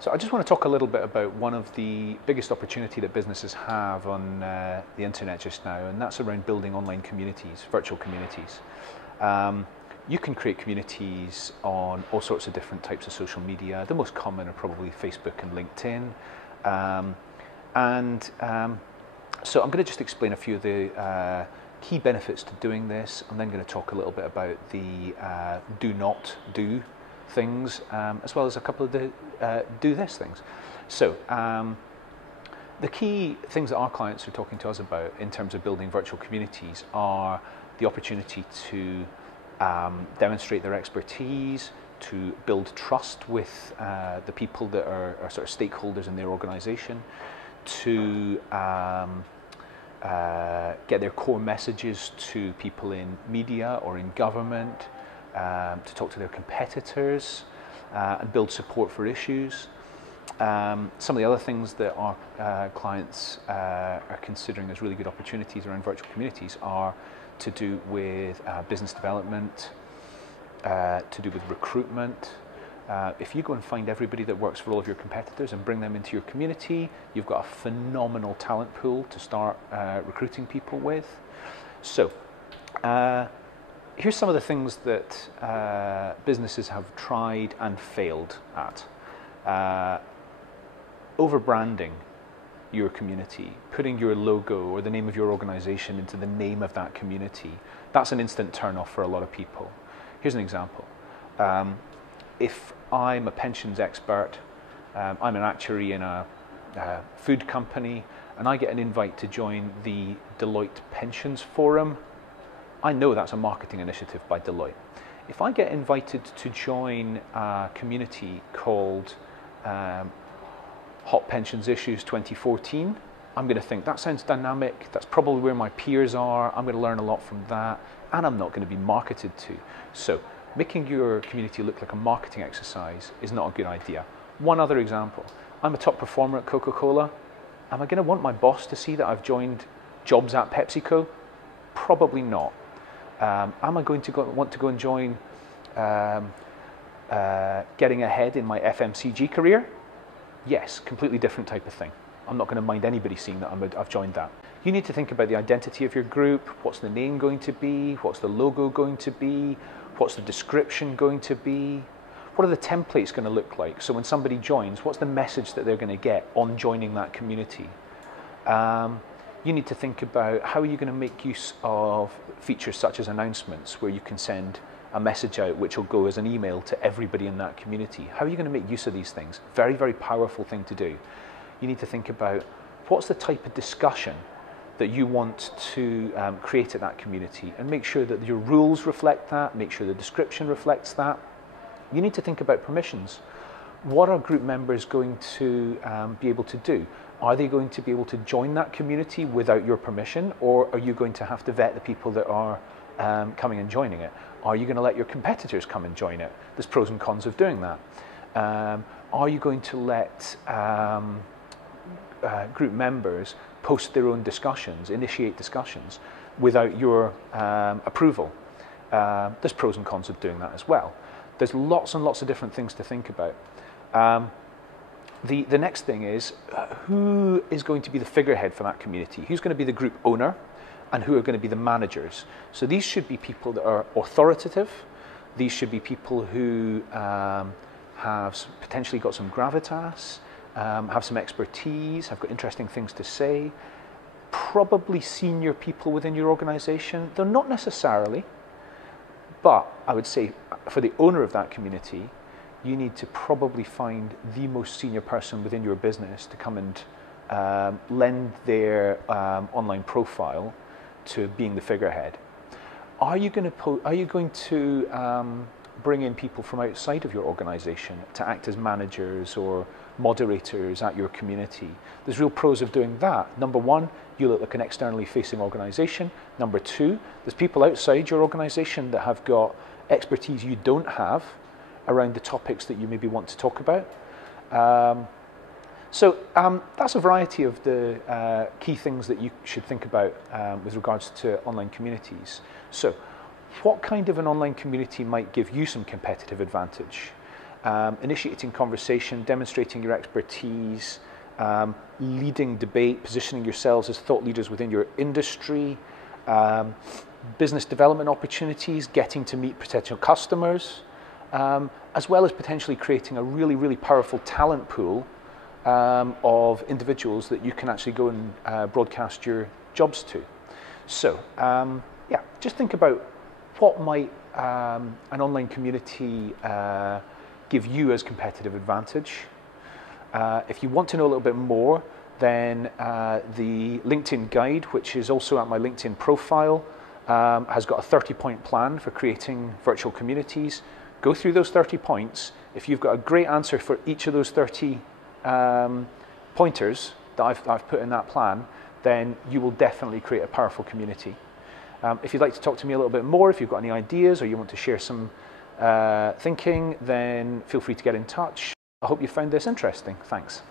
So I just want to talk a little bit about one of the biggest opportunity that businesses have on the internet just now, and that's around building online communities, virtual communities. You can create communities on all sorts of different types of social media. The most common are probably Facebook and LinkedIn. So I'm going to just explain a few of the key benefits to doing this. I'm then going to talk a little bit about the do not do things, as well as a couple of the do this things. So the key things that our clients are talking to us about in terms of building virtual communities are the opportunity to demonstrate their expertise, to build trust with the people that are sort of stakeholders in their organization, to get their core messages to people in media or in government, to talk to their competitors and build support for issues. Some of the other things that our clients are considering as really good opportunities around virtual communities are to do with business development, to do with recruitment. If you go and find everybody that works for all of your competitors and bring them into your community, you've got a phenomenal talent pool to start recruiting people with. So here's some of the things that businesses have tried and failed at. Over-branding your community, putting your logo or the name of your organization into the name of that community, that's an instant turn-off for a lot of people. Here's an example. If I'm a pensions expert, I'm an actuary in a food company, and I get an invite to join the Deloitte Pensions Forum, I know that's a marketing initiative by Deloitte. If I get invited to join a community called Hot Pensions Issues 2014, I'm going to think that sounds dynamic, that's probably where my peers are, I'm going to learn a lot from that, and I'm not going to be marketed to. So making your community look like a marketing exercise is not a good idea. One other example, I'm a top performer at Coca-Cola. Am I going to want my boss to see that I've joined Jobs at PepsiCo? Probably not. Am I going to want to go and join Getting Ahead in my FMCG career? Yes, completely different type of thing. I'm not going to mind anybody seeing that I've joined that. You need to think about the identity of your group. What's the name going to be? What's the logo going to be? What's the description going to be? What are the templates going to look like? So when somebody joins, what's the message that they're going to get on joining that community? You need to think about how are you going to make use of features such as announcements, where you can send a message out which will go as an email to everybody in that community. How are you going to make use of these things? Very, very powerful thing to do. You need to think about what's the type of discussion that you want to create at that community, and make sure that your rules reflect that, make sure the description reflects that. You need to think about permissions. What are group members going to be able to do? Are they going to be able to join that community without your permission, or are you going to have to vet the people that are coming and joining it? Are you going to let your competitors come and join it? There's pros and cons of doing that. Are you going to let group members post their own discussions, initiate discussions without your approval? There's pros and cons of doing that as well. There's lots and lots of different things to think about. The next thing is who is going to be the figurehead for that community? Who's going to be the group owner, and who are going to be the managers? So these should be people that are authoritative. These should be people who have potentially got some gravitas, have some expertise, have got interesting things to say. Probably senior people within your organization. They're not necessarily, but I would say for the owner of that community, you need to probably find the most senior person within your business to come and lend their online profile to being the figurehead. Are you going to bring in people from outside of your organization to act as managers or moderators at your community? There's real pros of doing that. Number one, you look like an externally facing organization. Number two, there's people outside your organization that have got expertise you don't have around the topics that you maybe want to talk about. So that's a variety of the key things that you should think about with regards to online communities. So what kind of an online community might give you some competitive advantage? initiating conversation, demonstrating your expertise, leading debate, positioning yourselves as thought leaders within your industry, business development opportunities, getting to meet potential customers, as well as potentially creating a really, really powerful talent pool of individuals that you can actually go and broadcast your jobs to. So, yeah, just think about what might an online community give you as competitive advantage. If you want to know a little bit more, then the LinkedIn guide, which is also at my LinkedIn profile, has got a 30-point plan for creating virtual communities. Go through those 30 points. If you've got a great answer for each of those 30 pointers that I've put in that plan, then you will definitely create a powerful community. If you'd like to talk to me a little bit more, if you've got any ideas or you want to share some thinking, then feel free to get in touch. I hope you found this interesting. Thanks.